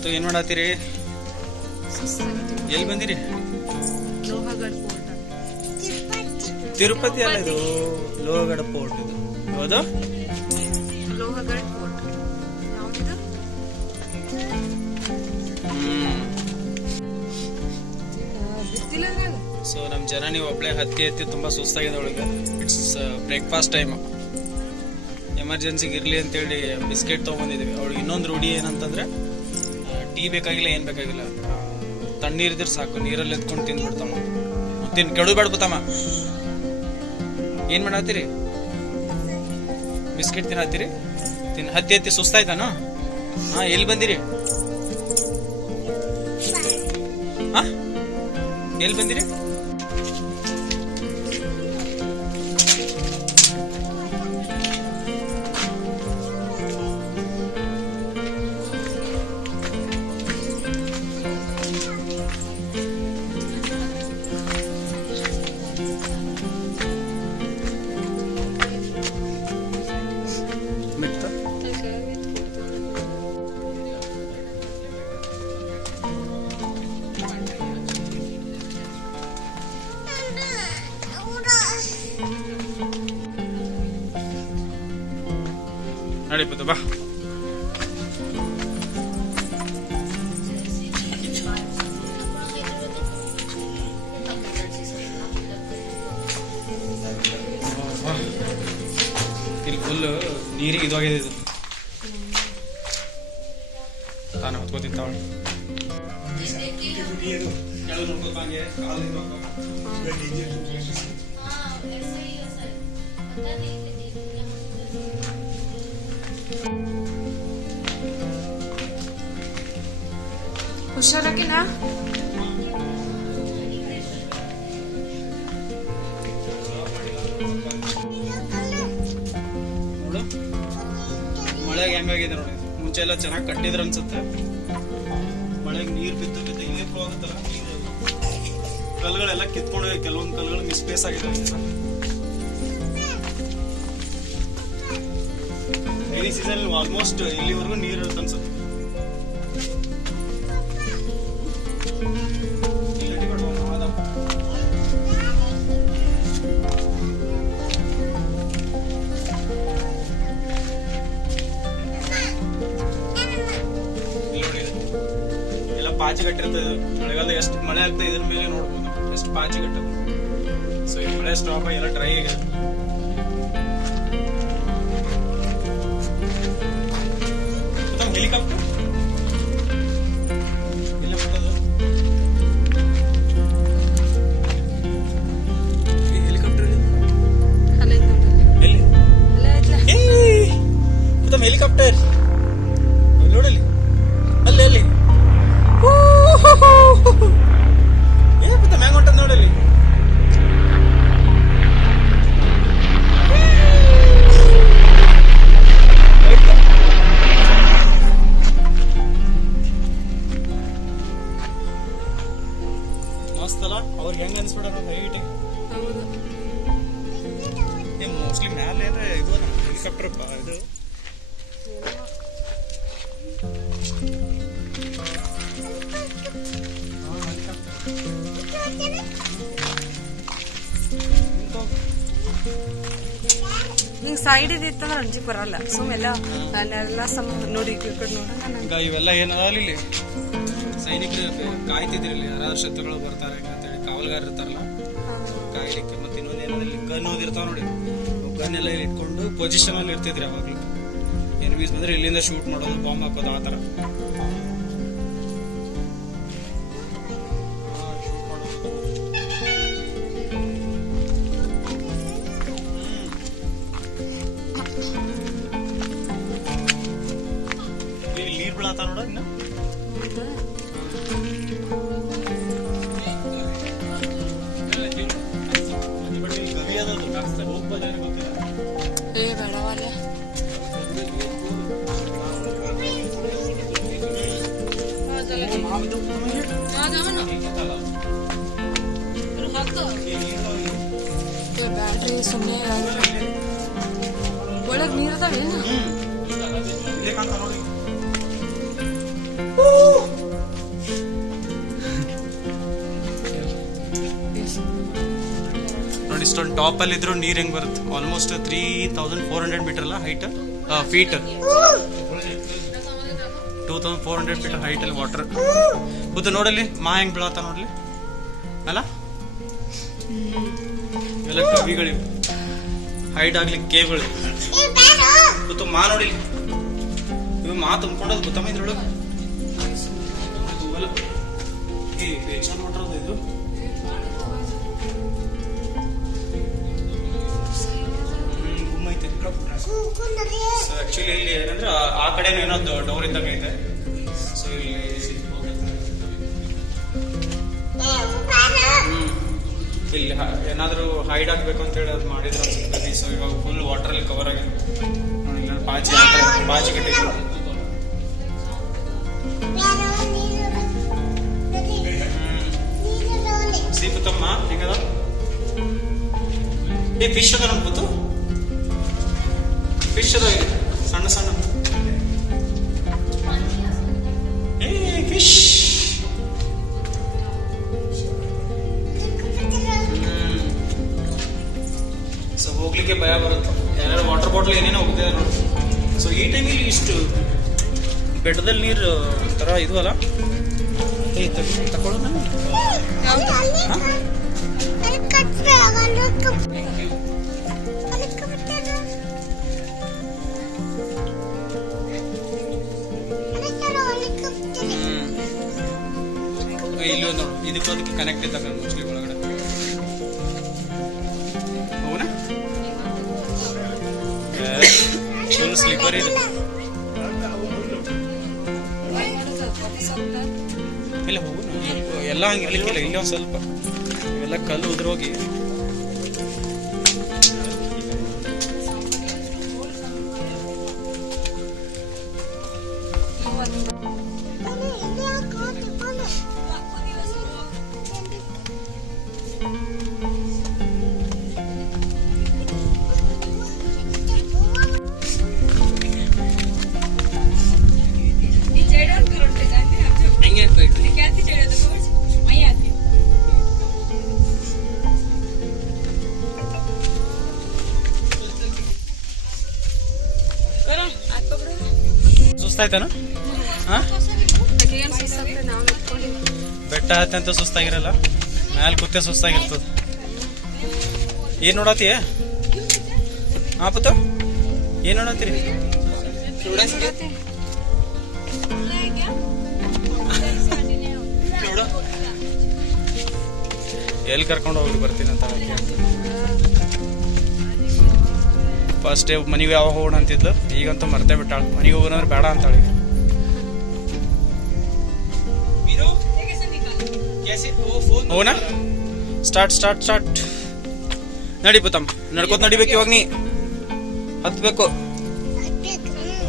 ಮತ್ತು ಏನು ಮಾಡತ್ತೀರಿ? ಎಲ್ಲಿ ಬಂದಿರಿ? ತಿರುಪತಿ ಅಲ್ಲ ಇದು, ಲೋಹಗಢ ಪೋರ್ಟ್ ಇದು. ಹೌದು, ಲೋಹಗಢ ಪೋರ್ಟ್. ಯಾವ್ದಿದು? ಸೊ ನಮ್ಮ ಜನನಿ ಒಬ್ಳೆ ಹತ್ತಿ ತುಂಬಾ ಸುಸ್ತಾಗಿದೆ ಅವಳಿಗೆ. It's breakfast time. ಎಮರ್ಜೆನ್ಸಿಗೆ ಇರಲಿ ಅಂತೇಳಿ ಬಿಸ್ಕೆಟ್ ತೊಗೊಂಬಂದಿದ್ದೀವಿ. ಅವಳಿಗೆ ಇನ್ನೊಂದು ರೂಢಿ ಏನಂತಂದ್ರೆ, ಟೀ ಬೇಕಾಗಿಲ್ಲ, ಏನು ಬೇಕಾಗಿಲ್ಲ, ತಣ್ಣೀರಿದ್ರೆ ಸಾಕು, ನೀರಲ್ಲಿ ಎತ್ಕೊಂಡು ತಿಂದ್ಬಿಡ್ತಾವ. ಕೆಡು ಬೇಡ್ಬತ್ತಮ್ಮ. ಏನು ಮಾಡತ್ತೀರಿ? ಬಿಸ್ಕೆಟ್ ತಿನ್ನತ್ತೀರಿ? ಹತ್ತಿ ಸುಸ್ತಾಯ್ತಾನು? ಹಾಂ, ಎಲ್ಲಿ ಬಂದಿರಿ? ಹಾಂ, ಎಲ್ಲಿ ಬಂದಿರಿ? ನಡಿಬೋದು ಬಾ. ಇಲ್ಲಿ ಫುಲ್ ನೀರಿಗೆ ಇದಾಗಿದೆ. ಇದು ತಾನು ಹೊತ್ಕೋತಿಂತಾವಳು. ಹುಷಾರಾಗಿನಾ? ನೋಡು ಮಳೆಗೆ ಹೆಂಗಾಗಿದೆ ನೋಡಿ. ಮುಂಚೆ ಎಲ್ಲ ಚೆನ್ನಾಗಿ ಕಟ್ಟಿದ್ರು ಅನ್ಸುತ್ತೆ. ಮಳೆಗೆ ನೀರು ಬಿದ್ದು ಇಲ್ಲಿ ಹೋಗುತ್ತಲ್ಲ, ಕಲ್ಗಳೆಲ್ಲ ಕಿತ್ಕೊಂಡು ಕೆಲವೊಂದು ಕಲ್ಗಳು ಮಿಸ್ಪ್ಲೇಸ್ ಆಗಿದೆ. ರೈನಿ ಸೀಸನ್ ಆಲ್ಮೋಸ್ಟ್ ಇಲ್ಲಿವರೆಗೂ ನೀರು ಇರುತ್ತೆ ಅನ್ಸುತ್ತೆ. ಪಾಚಿ ಕಟ್ಟಿರ್ತದೆ. ಮಳೆಗಾಲ ಎಷ್ಟು ಮಳೆ ಆಗ್ತದೆ ಇದ್ರ ಮೇಲೆ ನೋಡ್ಬೋದು ಎಷ್ಟು ಪಾಚಿ ಕಟ್ಟದ. ಸೊ ಈ ಮಳೆ ಸ್ಟಾಪ್ ಆಗಿ ಎಲ್ಲ ಡ್ರೈ ಆಗಿದೆ. ಹೆಲಿಕಾಪ್ಟರ್ ಇಲ್ಲ ಬಿಡೋದು. ಹೆಲಿಕಾಪ್ಟರ್ ಎಲ್ಲಿ? ಹೆಲಿಕಾಪ್ಟರ್ ನೋಡಲಿ, ಅಲ್ಲಿ ಅಲ್ಲಿ ಮ್ಯಾಂಗ್ ಹೊಂಟದ್ ನೋಡಲಿ. ಮಸ್ತ್ ಅಲ್ಲ? ಅವ್ರಿಗೆ ಹೆಂಗ ಅನ್ಸ್ಬಿಡ ಹೈಟ್. ಮೋಸ್ಟ್ಲಿ ಮ್ಯಾಲೆ ಇದು ಹೆಲಿಕಾಪ್ಟರ್ ಇದು. ನಿಂಗೆ ಸೈಡ್ ಇದಿತ್ತಂದ್ರೆ ಅಂಜಿಕ್ ಬರಲ್ಲ. ಸುಮ್ಮೆಲ್ಲ ಅಲ್ಲೆಲ್ಲ ನೋಡಿ ನೋಡೋಣ. ಇವೆಲ್ಲ ಏನಲ್ಲ, ಇಲ್ಲಿ ಸೈನಿಕರು ಕಾಯ್ತಿದ್ರಲ್ಲಿ ಯಾರಾದ್ರೂ ಶತ್ರುಗಳು ಬರ್ತಾರೆ ಅಂತೇಳಿ ಕಾವಲುಗಾರ ಇರ್ತಾರಲ್ಲ, ಕಾಯ್ಲಿಕ್ಕೆ. ಮತ್ತೆ ಇನ್ನೊಂದು ಏನಾದ್ರೆ ಗನ್ ಓದಿರ್ತಾವ ನೋಡಿ, ಗನ್ ಎಲ್ಲ ಇಲ್ಲಿ ಇಟ್ಕೊಂಡು ಪೊಸಿಷನ್ ಅಲ್ಲಿ ಇರ್ತಿದ್ರಿ. ಅವಾಗ್ಲಿ ಎನಿಮೀಸ್ ಬಂದ್ರೆ ಇಲ್ಲಿಂದ ಶೂಟ್ ಮಾಡೋದು, ಬಾಂಬ್ ಹಾಕೋದು, ಆ ತರ. ನೀರ್ ಬೀಳತ್ತ ನೋಡ. ಇನ್ನ ಬ್ಯಾಟ್ರಿ ಸುಮ್ಮನೆ ಒಳಗೆ ನೀರು ಅದಾವೇನು? ಟಾಪಲ್ಲಿ ಇದ್ರು ನೀರು ಹೆಂಗೆ ಬರುತ್ತೆ ಆಲ್ಮೋಸ್ಟ್ 3400 ಮೀಟರ್ ಅಲ್ಲ ಹೈಟ್ ಫೀಟ್ 2400 ಫೀಟ್ ಹೈಟಲ್ಲಿ ವಾಟರ್ ಬುದ್ಧ ನೋಡಲಿ ಮಾ ಹೆಂಗೆ ಬೀಳತ್ತ ನೋಡ್ಲಿ ಅಲ್ಲ ಇವೆಲ್ಲ ಕವಿಗಳಿವೆ ಹೈಟ್ ಆಗ್ಲಿಕ್ಕೆ ಕೇವ್ಗಳು ಗೊತ್ತು ಮಾ ನೋಡಿ ಇವು ಮಾ ತುಂಬ್ಕೊಂಡೋದು ಗೊತ್ತಮ್ಮ ಇದ್ರೊಳಗೆ ವಾಟರ್ ಅದು ಇದು ಸೊ ಆಕ್ಚುಲಿ ಇಲ್ಲಿ ಏನಂದ್ರೆ ಆ ಕಡೆನೂ ಏನೋ ಡೋರ್ ಇದ್ದಾಗ ಐತೆ ಸೊ ಇಲ್ಲಿ ಇಲ್ಲಿ ಏನಾದರೂ ಹೈಡ್ ಆಗ್ಬೇಕು ಅಂತ ಹೇಳಿ ಅದು ಮಾಡಿದ್ರು ಅನ್ಸುತ್ತೆ ಸೊ ಇವಾಗ ಫುಲ್ ವಾಟರ್ ಅಲ್ಲಿ ಕವರ್ ಆಗಿದೆ ಪಾಚಿ ಪಾಚಿ ಕಟ್ಟಿದ್ರು ಸೀಪುತ್ತಮ್ಮ ಹೆಂಗದ ಏ ಫಿಶ್ ಅದ ನೋಡ್ಬೋದು ಫಿಶ್ ಅದ ಸಣ್ಣ ಸಣ್ಣ ಏ ಫಿಶ್ ಸೊ ಹೋಗ್ಲಿಕ್ಕೆ ಭಯ ಬರುತ್ತೆ ಯಾರು ವಾಟರ್ ಬಾಟಲ್ ಏನೇನೋ ಹೋಗ್ತಿದೆ ನೋಡಿ ಸೊ ಈ ಟೈಮಲ್ಲಿ ಇಷ್ಟು ಬೆಟ್ಟದಲ್ಲಿ ನೀರು ಒಂಥರ ಇದು ಅಲ್ಲ ಏ ತಗೊಳ್ಳೋಣ ಇಲ್ಲಿ ಒಂದು ನೋಡು ಇದಕ್ಕೂ ಅದಕ್ಕೆ ಕನೆಕ್ಟ್ ಇದ್ದಾಗ ಮೋಸ್ಟ್ಲಿ ಒಳಗಡೆ ಹೌನಾ ಫುಲ್ ಸ್ಲೀಪರ್ ಇದೆ ಇಲ್ಲ ಹೋಗು ಎಲ್ಲ ಹಂಗೆ ಇರ್ಲಿಕ್ಕಿಲ್ಲ ಇಲ್ಲಿ ಒಂದು ಸ್ವಲ್ಪ ಇವೆಲ್ಲ ಕಲ್ಲು ಉದ್ರೋಗಿ ಸುಸ್ತಾಯ್ತಾನ ಬೆಟ್ಟ ಹತ್ತೆ ಅಂತ ಸುಸ್ತಾಗಿರಲ್ಲ ಮ್ಯಾಲ ಕೂತೆ ಸುಸ್ತಾಗಿರ್ತದ ಏನ್ ನೋಡತಿ ಪುತ್ತ ಏನ್ ನೋಡತ್ತೀರಿ ಎಲ್ಲಿ ಕರ್ಕೊಂಡು ಹೋಗಿ ಬರ್ತೀನಿ ಅಂತ ಫಸ್ಟ್ ಡೇ ಮನೆಗೆ ಯಾವಾಗ ಹೋಗೋಣ ಅಂತಿದ್ಲು ಈಗಂತೂ ಮರ್ತೇ ಬಿಟ್ಟಾಳ ಮನೆಗೆ ಹೋಗೋಣ ಬೇಡ ಅಂತಾಳೆ ಹೋಗೋಣ ಸ್ಟಾರ್ಟ್ ಸ್ಟಾರ್ಟ್ ಸ್ಟಾರ್ಟ್ ನಡಿ ಪುತ್ತಮ್ಮ ನಡ್ಕೋತ ನಡಿಬೇಕು ಇವಾಗ ನೀ ಹತ್ಬೇಕು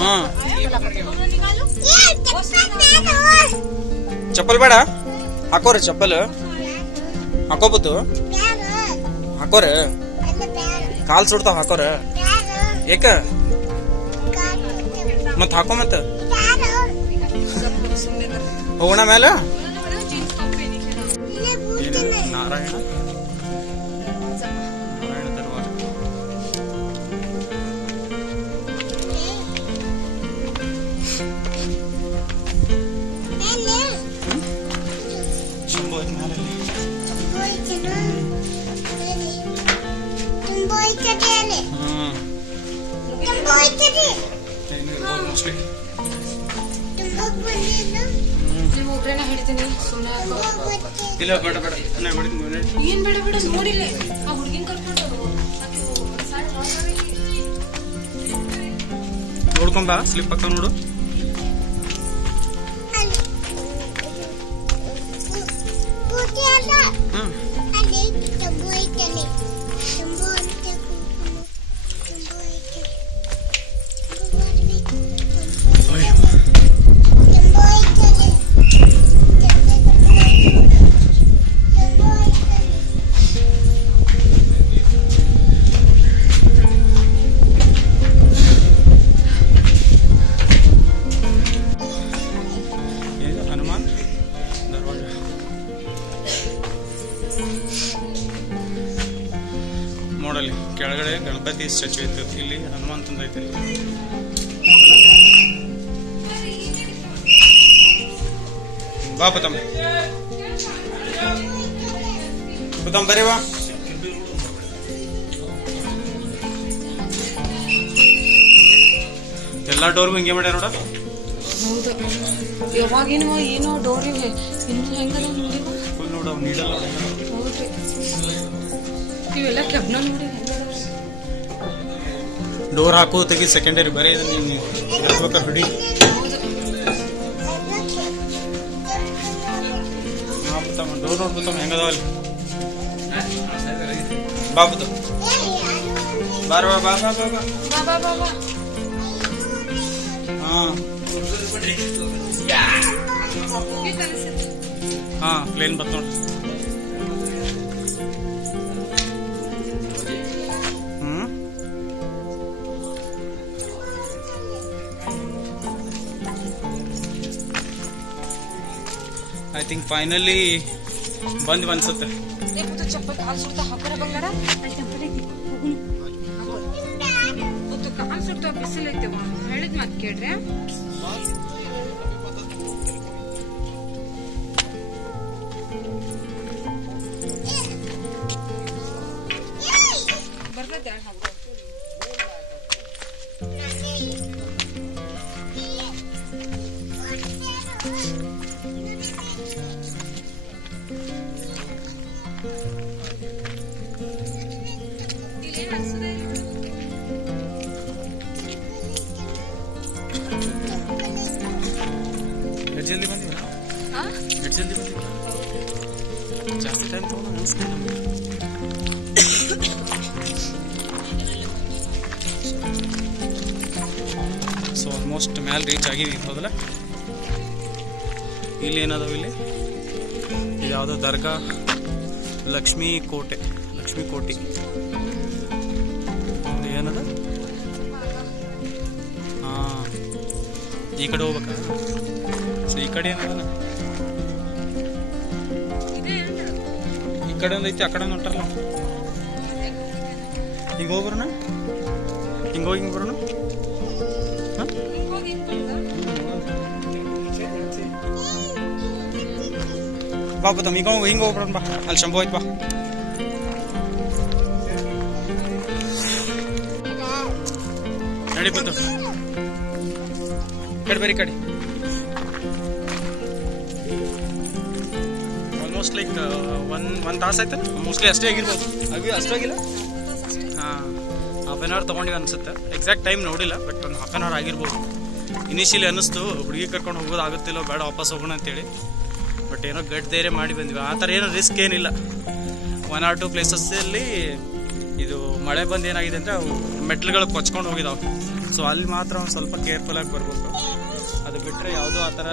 ಹಾ ಚಪ್ಪಲ್ ಬೇಡ ಹಾಕೋರಿ ಚಪ್ಪಲ್ ಹಾಕೋಬತ್ತು ಹಾಕೋರ ಕಾಲ್ ಸುಡ್ತಾವ ಹಾಕೋರ ಏಕ ಮತ್ ಹಾಕೋ ಮತ್ತ ಹೋಗೋಣ ಮೇಲೆ ನಾರಾಯಣ ನಾರಾಯಣ ದರ್ವಾರ ಶಂಭು ಐತ್ ಮ್ಯಾಲಲ್ಲಿ ಇಲ್ಲ ಬೇಡ ಬೇಡ ಏನ್ ಬೇಡ ಬೇಡ ನೋಡಿಲ್ಲ ಆ ಹುಡುಗಿನ ಕರ್ಕೊಂಡು ನೋಡ್ಕೊಂಬ ಸ್ಲಿಪ್ ಆಗ್ತಾವ ನೋಡು ಹನುಮಾನ್ ದರ್ವಾಜ ಗಣಪತಿ ಸ್ಟ್ಯಾಚು ಇತ್ತು, ಇಲ್ಲಿ ಹನುಮಂತಂದು ಐತೆ. ಬಾ ಪತಮ್ಮ ಬರೀ ಬಾ. ಎಲ್ಲ ಡೋರ್ಗೂ ಹಿಂಗೆ ಮಾಡ್ಯಾರ ನೋಡ. ಹೌದು, ಯಾವಾಗಿನ ಏನೋ ಡೋರ್ ಇನ್ನು ಹೆಂಗದ ನೋಡಿವ. ಫುಲ್ ನೋಡ ನೀಡಲ್ಲ. ಹೌದ್ರಿ, ಇವೆಲ್ಲ ಕೆಬ್ನ ನೋಡಿ ಡೋರ್ ಹಾಕೋದು ತೆಗಿ ಸೆಕೆಂಡರಿ, ಬರೀ ನೀನು ಇರ್ಬೇಕ ಹುಡಿ. ಡೋರ್ ನೋಡ್ಬಿತ್ತಮ್ಮ ಹೆಂಗದಾವಲ್ಲಿ. ಬಾಬುದು ಬಾರ ಬಾ ಬಾ ಬಾ ಬಾ ಬಾ ಬಾ ಬಾ. ಪ್ಲೇನ್ ಬತ್ ನೋಡಿ. ಐ ಥಿಂಕ್ ಫೈನಲಿ ಬಂದ್ ಅನ್ಸುತ್ತೆ. ಚಪ್ಪಲ್ ಕಾಲ್ ಸುಡ್ತಾ ಹಾಕೋರ ಬಂಗಾರ ಕಾಲ್ ಸುಡ್ತಾ ಬಿಸಿಲು ಐತೆವ ಹೇಳಿದ್ ಮಾತು ಕೇಳ್ರಿ. ಬರ್ತೈತೆ ಹಾಕೋ. ಜಲ್ದಿ ಬಂದಿವ, ಜಲ್ದಿ ಬಂದಿವ, ಜಾಸ್ತಿ ಟೈಮ್ ತಗೊಂಡು ಅನಿಸ್ತೀನಿ ನಮಗೆ. ಸೊ ಆಲ್ಮೋಸ್ಟ್ ಮ್ಯಾಲೆ ರೀಚ್ ಆಗಿವಿ. ಹೌದಲ್ಲ, ಇಲ್ಲಿ ಏನದಾವ, ಇಲ್ಲಿ ಇದು ಯಾವುದೋ ದರ್ಗಾ, ಲಕ್ಷ್ಮೀ ಕೋಟೆ, ಲಕ್ಷ್ಮೀ ಕೋಟಿ ಏನದ. ಈ ಕಡೆ ಹೋಗ್ಬೇಕಾ? ಸೊ ಈ ಕಡೆ ಏನದ, ಈ ಕಡೆ ಒಂದು ಐತಿ, ಆ ಕಡೆ ಹೊಂಟಾರಲ್ಲ. ಹಿಂಗೆ ಹೋಗ್ಬರೋಣ, ಹಿಂಗೆ ಹೋಗಿ ಹಿಂಗೆ ಬರೋಣ. ಬಾ ಬತ್ತಮ್ಮ ಈಗ ಹಿಂಗೆ ಹೋಗ್ಬಿಡೋಣ. ಬಾ, ಅಲ್ಲಿ ಶಂಭು ಐತ್ ಬಾ. ನಡಿ ಬಂತು ಕಡೆ ಬೇರೆ ಕಡೆ. ಆಲ್ಮೋಸ್ಟ್ ಲೈಕ್ ಒಂದು ತಾಸು ಆಯ್ತು ಮೋಸ್ಟ್ಲಿ, ಅಷ್ಟೇ ಆಗಿರ್ಬೋದು. ಅಷ್ಟೇ ಆಗಿಲ್ಲ, ಹಾಫ್ ಆನ್ ಅವರ್ ತೊಗೊಂಡಿವಿ ಅನ್ಸುತ್ತೆ. ಎಕ್ಸಾಕ್ಟ್ ಟೈಮ್ ನೋಡಿಲ್ಲ, ಬಟ್ ಒಂದು ಹಾಫ್ ಆನ್ ಅವರ್ ಆಗಿರ್ಬೋದು. ಇನಿಷಿಯಲಿ ಅನ್ನಿಸ್ತು ಹುಡುಗಿ ಕರ್ಕೊಂಡು ಹೋಗೋದು ಆಗುತ್ತಿಲ್ಲ, ಬೇಡ ವಾಪಸ್ ಹೋಗೋಣ ಅಂತೇಳಿ. ಬಟ್ ಏನೋ ಗಡ್ ಧೈರ್ಯ ಮಾಡಿ ಬಂದ್ವಿ. ಆ ಥರ ಏನೋ ರಿಸ್ಕ್ ಏನಿಲ್ಲ. 1 or 2 ಪ್ಲೇಸಸ್ಸಲ್ಲಿ ಇದು ಮಳೆ ಬಂದು ಏನಾಗಿದೆ ಅಂದರೆ ಅವು ಮೆಟ್ಲುಗಳು ಕೊಚ್ಕೊಂಡು ಹೋಗಿದಾವೆ. ಸೊ ಅಲ್ಲಿ ಮಾತ್ರ ಒಂದು ಸ್ವಲ್ಪ ಕೇರ್ಫುಲ್ಲಾಗಿ ಬರ್ಬೇಕು. ಅದು ಬಿಟ್ಟರೆ ಯಾವುದೂ ಆ ಥರ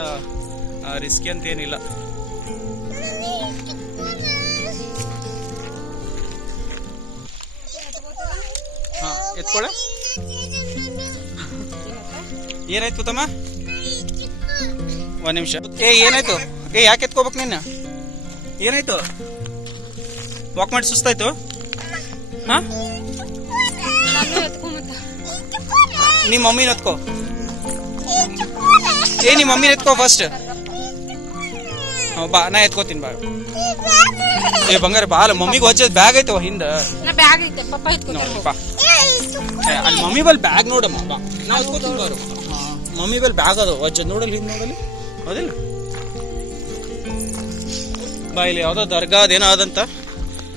ರಿಸ್ಕಿ ಅಂತ ಏನಿಲ್ಲ. ಹಾಂ, ಎತ್ಕೊಳ್ಳ. ಏನಾಯ್ತು ತಮ್ಮ? ಒಂದು ನಿಮಿಷ. ಏನಾಯ್ತು? ಯಾಕೆ ಎತ್ಕೋಬೇಕು ನಿನ್ನ? ಏನಾಯ್ತು? ವಾಕ್ ಮಾಡಿ ಸುಸ್ತಾಯ್ತು? ಹಾಂ, ನಿಮ್ಮ ಮಮ್ಮಿನ ಎತ್ಕೋ. ನಿಮ್ಮ ಮಮ್ಮಿನ ಎತ್ಕೋ ಫಸ್ಟ್. ಬಾ, ನಾ ಎತ್ಕೋತೀನಿ. ಬಾ ಬಂಗಾರ ಬಾ. ಅಲ್ಲ, ಮಮ್ಮಿಗೆ ಹೊಚ್ಚದ ಬ್ಯಾಗ್ ಐತವ ಹಿಂದ. ಬಾ, ಅಲ್ಲಿ ಮಮ್ಮಿ ಬಲ್ ಬ್ಯಾಗ್ ನೋಡಮ್ಮ. ಬಾ, ನಾ ಎತ್ಕೋತೀನಿ. ಬಾರು, ಮಮ್ಮಿ ಬಲ್ ಬ್ಯಾಗ್ ಅದು ಹೊಚ್ಚದ್ ನೋಡಲ್ಲಿ, ಹಿಂದೆ ನೋಡಲ್ಲಿ. ಹೌದಿಲ್ಲ? ಬಾ, ಇಲ್ಲಿ ಯಾವುದೋ ದರ್ಗಾ ಅದೇನೋ ಆದಂತ.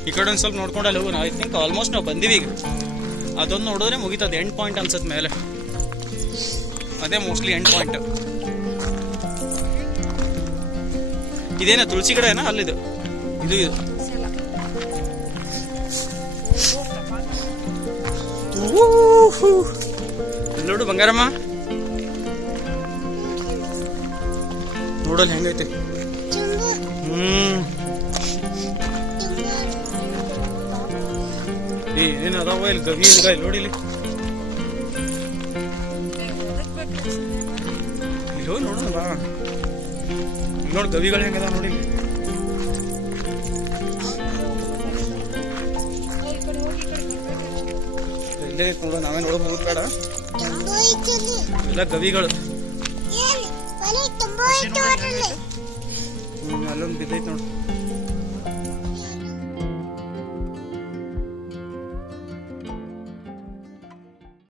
ಈ ಕಡೆ ಒಂದು ಸ್ವಲ್ಪ ನೋಡ್ಕೊಂಡಲ್ಲಿ ಹೋಗೋಣ. ಐ ಥಿಂಕ್ ಆಲ್ಮೋಸ್ಟ್ ನಾವು ಬಂದೀವಿ ಈಗ. ಅದೊಂದು ನೋಡಿದ್ರೆ ಮುಗೀತದೆ. ಎಂಡ್ ಪಾಯಿಂಟ್ ಅನ್ಸತ್ ಮೇಲೆ. ಅದೇ ಮೋಸ್ಟ್ಲಿ ಎಂಡ್ ಪಾಯಿಂಟ್. ಇದೇನ ತುಳಸಿ ಗಿಡ ಏನೋ ಅಲ್ಲಿದು. ಇದು ನೋಡು ಬಂಗಾರಮ್ಮ, ನೋಡಲ್ ಹೆಂಗೈತೆ. ಏನದಾವ ಇಲ್ಲಿ ಗವಿ ಇಲ್ಲಿ ನೋಡಿಲಿ. ಇಲ್ಲಿ ಹೋಗಿ ನೋಡೋಣ ಬಾ. ನೋಡಿ ಗವಿಗಳು ಹೆಂಗದ ನೋಡಿ. ಇಲ್ಲೇ ಐತೆ ನೋಡು, ನಾವೇನು ಒಳಗೆ ಹೋಗೋದು ಬೇಡ. ಇವೆಲ್ಲ ಗವಿಗಳು. ಅಲ್ಲೊಂದು ಬಿದ್ದೈತೆ ನೋಡು.